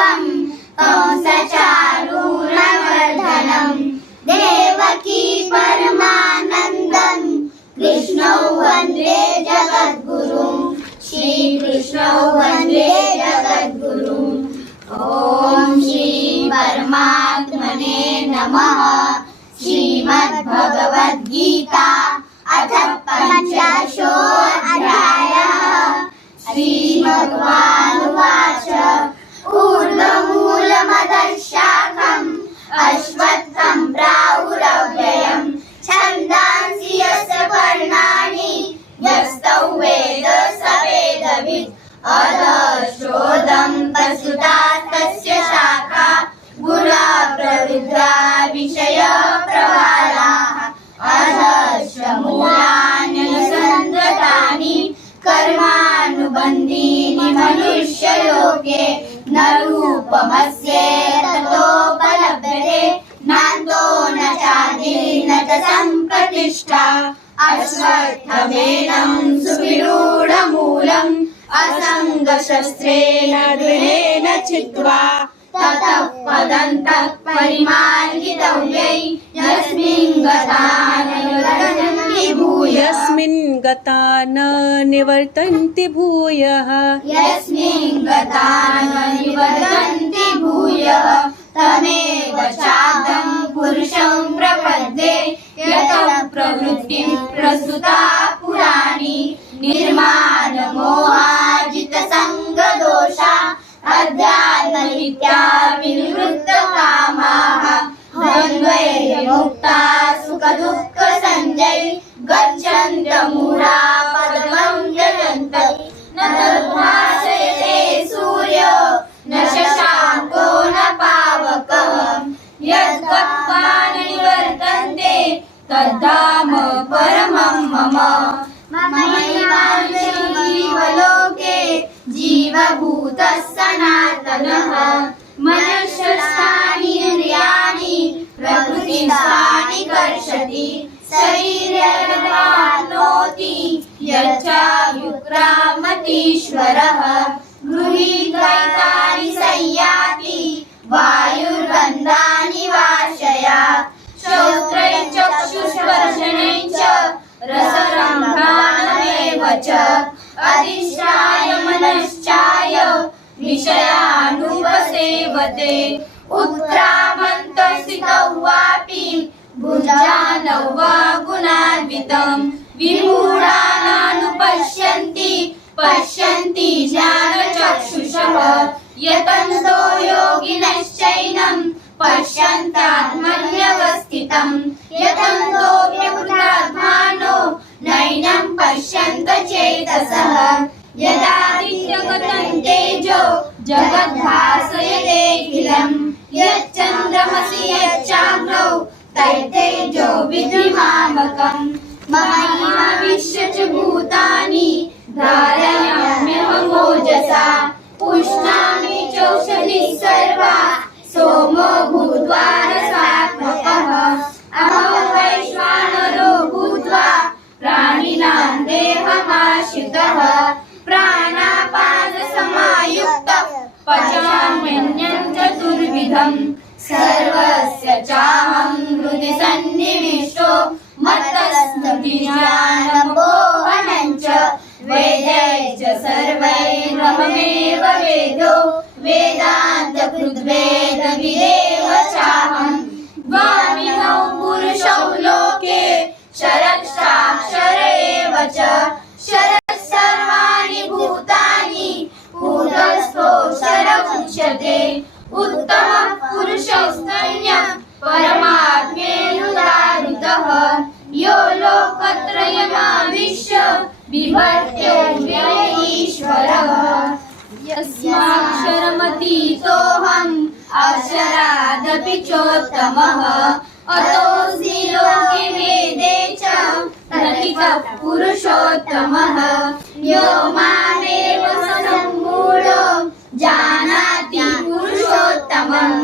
देवं कंसचारूरमर्दनं देवकी परमानन्दं कृष्णौ वन्दे जगद्गुरुं श्रीकृष्णौ वन्दे जगद्गुरुं। ॐ श्री परमात्मने नमः। श्रीमद्भगवद्गीता अथ पंचदशोऽध्यायः। श्रीभगवानुवाच ऊर्ध्वमूलमधःशाखम् अश्वत्थं प्राहुरव्ययम् छन्दांसि यस्य पर्णानि यस्तौ वेद स वेदवित्। अधश्चोर्ध्वं प्रसृता तस्य शाखा गुणा प्रवृद्धा विषयप्रवालाः। अधश्च मूलान्यनुसन्धतानि कर्मानुबन्धीनि मनुष्यलोके न रूपमस्येह ततोपलभ्यते नान्तो न चादिर्न च सम्प्रतिष्ठा। अश्वत्थमेनं सुविरूढमूलम् असङ्गशस्त्रेण दृढेन छित्त्वा ततः पदन्तः परिमार्गितव्यै यस्मिन् गता न निवर्तन्ति भूयः। यस्मिन् गता न निवर्तन्ति भूयः। यस्मिन् गता न निवर्तन्ति भूयः तमेव चाद्यं पुरुषं प्रपद्ये यतः प्रवृत्तिं प्रसृता पुराणी निर्माणमोहाजितसङ्गदोषा अध्यात्मनित्या विनिवृत्तकामाः द्वन्द्वैर्मुक्ता सुखदुःखसञ्जै गच्छन्तमूढा पदमं यजन्तः। न तद्भासयते सूर्यो न शशाङ्को न पावकः यद्गत्वा न निवर्तन्ते तद्धाम परमं मम। ममैवांशो जीवलोके जीवभूतः सनातनः मनुष्यस्थानि इन्द्रियाणि प्रकृतिस्थानि कर्षति शरीरवाप्नोति यच्चायुक्रामतीश्वरः। गृहीत्वैतानि संयाति वायुर्गन्धानि वाशयात् श्रोत्रैश्चक्षुस्पर्शनैश्च रसरम्भाणमेव च अधिष्ठाय मनश्चाय विषयानुपसेवते। उत्क्रामन्तस्थितौ वापि भुञ्जानौ वा गुणान्वितं विमूढानानुपश्यन्ति पश्यन्ति ज्ञानचक्षुषः यतन्तो योगिनश्चैनं पश्यन्तात्मन्यवस्थितं यतन्तोऽप्यकृतात्मानो नैनं पश्यन्त चेतसः। यदादित्यगतं तेजो जगद्भासयतेऽखिलं यच्चन्द्रमसि यच्चाग्नौ तैतेजो विद्युन्मामकम्। ममैवाविश्य च भूतानि धारयाम्यहमोजसा पुष्णामि चौषधिः सर्वा सोमो भूत्वा रसात्मकः। अहं वैश्वानरो भूत्वा प्राणिनां देहमाश्रितः प्राणापानसमायुक्तः पचाम्यन्नं चतुर्विधम्। सर्वस्य चाहं हृदि सन्निविष्टो मत्तस्मृतिज्ञानमोहनं च वेदैश्च सर्वैरहमेव वेदो वेदान्तकृद्वेदविदेव चाहं। द्वाविमौ पुरुषौ लोके क्षरक्षाक्षर एव च क्षरः सर्वाणि भूतानि भूतस्थोऽक्षर उच्यते। उत्तमः पुरुषस्तन्यः परमात्मेनुदाहृतः यो लोकत्रयमाविश्य बिभर्त्योऽव्यय ईश्वरः। यस्माक्षरमतीतोऽहम् अक्षरादपि चोत्तमः अतोऽस्मि लोके वेदे च प्रथितः पुरुषोत्तमः। यो मामेव सम्मूढो जानाति पुरुषोत्तमम्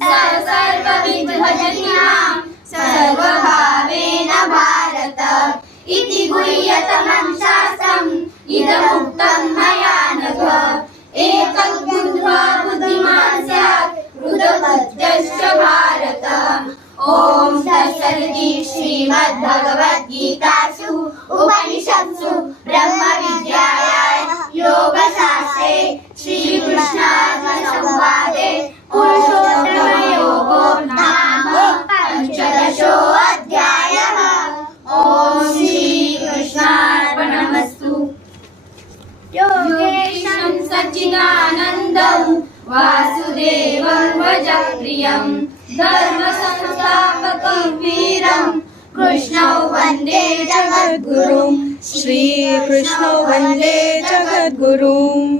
स सर्वविद् भजति मां सर्वभावेन भारत। इति गुह्यतमं शास्त्रम् इदमुक्तं मया नघ। एतद्बुद्ध्वा बुद्धिमान् श्रीमद्भगवद्गीतासु उपनिषत्सु ब्रह्मविद्यायां योगशास्त्रे श्रीकृष्णार्जुनसंवादे पुरुषोत्तमयोगो नाम पञ्चदशोऽध्यायः। ॐ श्रीकृष्णार्पणमस्तु। योगेशं सच्चिदानन्दं वासुदेवं भजप्रियं धर्मसंस्थापकं वीरं कृष्णौ वन्दे जगद्गुरुं। श्रीकृष्णो वन्दे जगद्गुरुम्।